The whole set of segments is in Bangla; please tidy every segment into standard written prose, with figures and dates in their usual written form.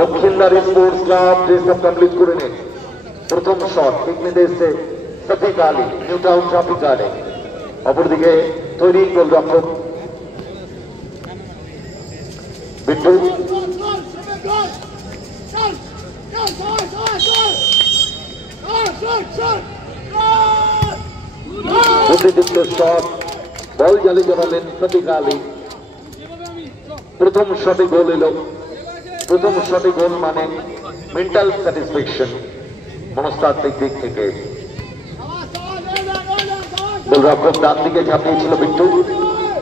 Dakshindari sports club dress up complete করে নিন। প্রথম শট ঠিক নিতে এসছে Shafiq Ali, New Town traffic গার্ডে। অপরদিকে তৈরি গোলরক্ষক বিট্টু। বুদ্ধিদীপ্ত শট, বল জালে জড়ালেন সফিক আলী। প্রথম শটে গোল এলো। প্রথম শটে গোল মানে মেন্টাল স্যাটিসফ্যাকশন, মনস্তাত্ত্বিক দিক থেকে। গোলরক্ষক ডান দিকে ঝাঁপিয়েছিল বিট্টু,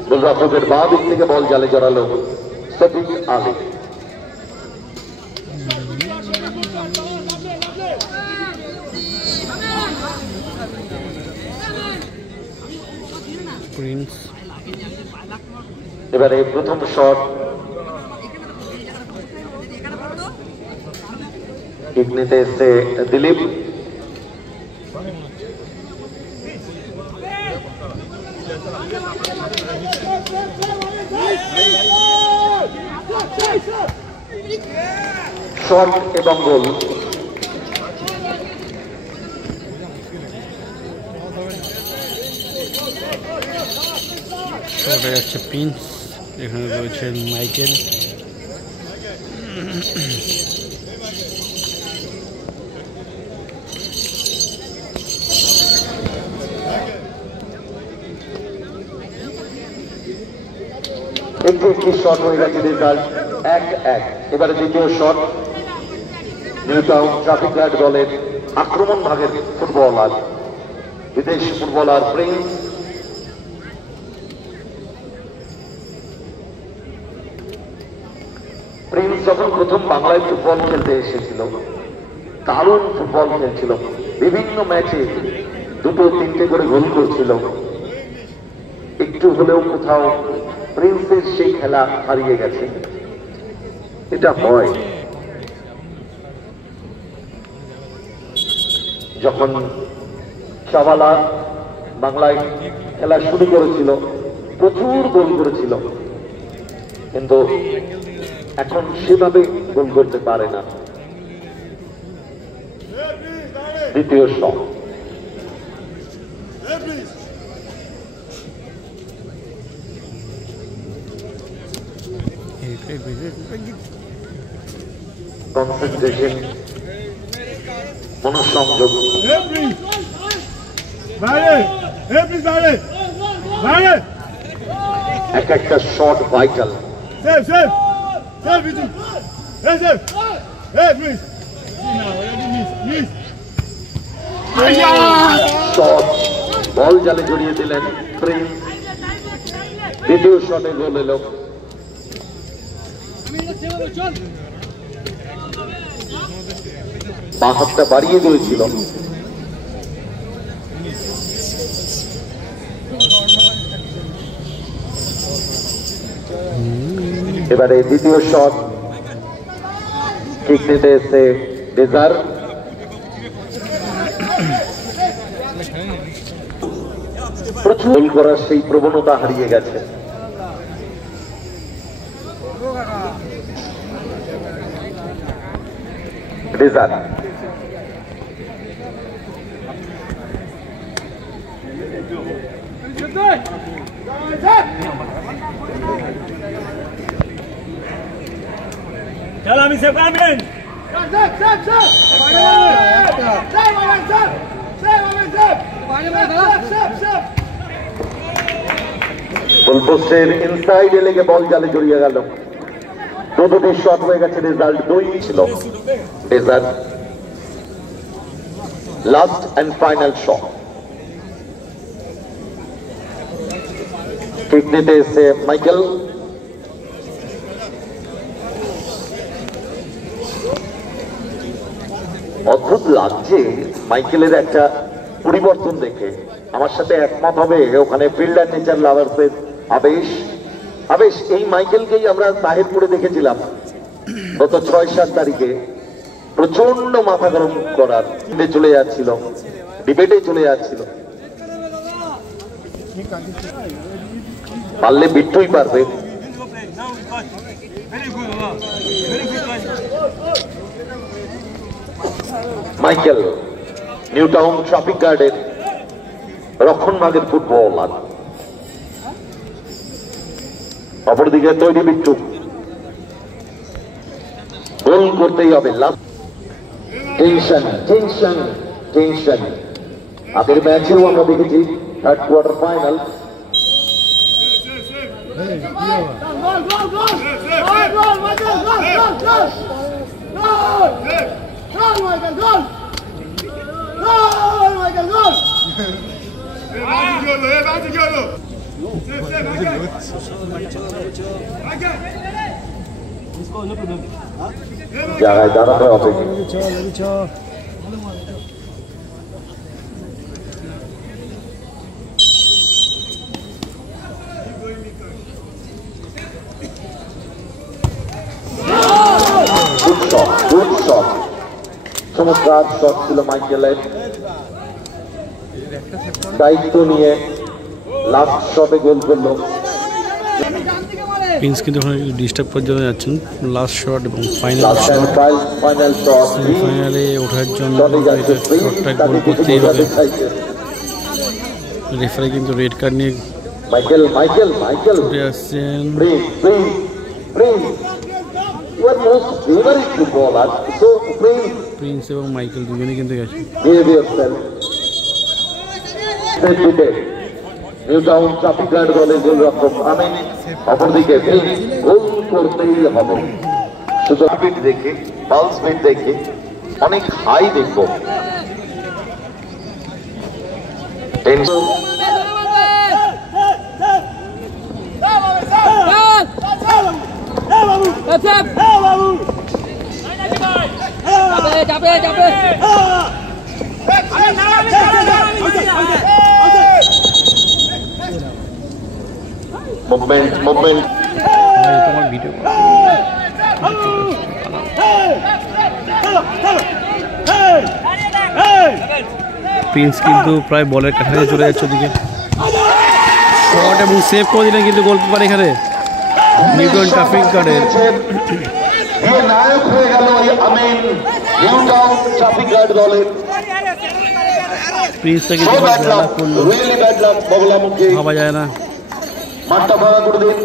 গোলরক্ষকের বাঁ দিক থেকে বল জালে জড়ালো সফিক আলী। এবারে প্রথম শট কিক নিতে এসছে দিলীপ। শট এবং গোল। শটে যাচ্ছে প্রিন্স, এখানে রয়েছে মাইকেল। একটি শট হয়ে গেছে রেজাল্ট 1-1। এবারে দ্বিতীয় shot New Town traffic guard দলের আক্রমণ ভাগের ফুটবলার, বিদেশি ফুটবলার প্রিন্স। প্রিন্স যখন প্রথম বাংলায় ফুটবল খেলতে এসেছিল, দারুণ ফুটবল খেলছিল, বিভিন্ন ম্যাচে 2-3টে করে গোল করছিল। একটু হলেও কোথাও প্রিন্সের সেই খেলা হারিয়ে গেছে, এটা হয়। যখন শাবালা বাংলায় খেলা শুরু করেছিল প্রচুর গোল করেছিল, কিন্তু এখন সেভাবে গোল করতে পারে না। দ্বিতীয় শট কনসেন্ট্রেশন, মনোসংযোগ। এক একটা শট ভাইটাল। শট, বল জালে জড়িয়ে দিলেন প্রিন্স। দ্বিতীয় শটে গোল এলো। বাঁ হাতটা বাড়িয়ে দিয়েছিল। এবারে দ্বিতীয় শট কিক নিতে এসে ডেজার। প্রচুর গোল করার সেই প্রবণতা হারিয়ে গেছে। ডেজার चल हम इसे कामें গোলপোস্টের ইনসাইডে লেগে বল জালে জড়িয়ে গেল। দুটি শট হয়ে গেছে, রেজাল্ট 2 ছিল। ডেজার last and final shot. Kick নিতে এসে মাইকেল। অদ্ভুত লাগছে মাইকেলের একটা পরিবর্তন দেখে। আমার সাথে একমত হবে ওখানে ফিল্ডার নেচার লাভার্সের আবেশ। আবেশ এই মাইকেলকেই আমরা তাহিরপুরে দেখেছিলাম গত 6-7 তারিখে। প্রচন্ড মাথা গরম করার চলে যাচ্ছিল, ডিবেটে চলে যাচ্ছিল। পারলে বিট্টুই পারবে। মাইকেল নিউ টাউন ট্রাফিক গার্ডের রক্ষণভাগের ফুটবলার। অপরদিকে তৈরি বিট্টু, গোল করতেই হবে। Tension tension tension. আগের ম্যাচেও আমরা দেখেছি থার্ড কোয়ার্টার ফাইনাল জায়গায় দাঁড়াতে হবে। গুড শট, চমৎকার শট ছিল মাইকেলের। দায়িত্ব নিয়ে লাস্ট শটে গোল করলো। প্রিন্স কিন্তু ডিস্টার্ব পর্যন্ত যাচ্ছেন লাস্ট শট এবং ফাইনাল শট। সেমিফাইনালে ওঠার জন্য শটটা গোল করতেই হবে। রেফারি কিন্তু রেড কার্ড নিয়ে মাইকেল মাইকেল মাইকেল উঠে আসছেন। প্রিন্স এবং মাইকেল দুজনে কিন্তু গেছে। নিউ টাউন ট্রাফিক গার্ড দলের গোলরক্ষক আমিন। অপরদিকে গোল করতেই হবে। শুধু স্পিড দেখে, পালস স্পিড দেখে, অনেক হাই দেখবো। Movement movement. তোমার ভিডিও প্রিন্স কিন্তু প্রায় বলের কাছাকাছি চলে যাচ্ছে ওদিকে। শট এবং সেভ করে দিলেন কিন্তু গোলকিপার এখানে নিউ টাউন ট্রাফিক গার্ডের। নায়ক হয়ে গেল আমিন নিউ টাউন ট্রাফিক গার্ড দলের। প্রিন্সটা কিন্তু ভাবা যায় না। মাঠটা ভাঙা করে দিন।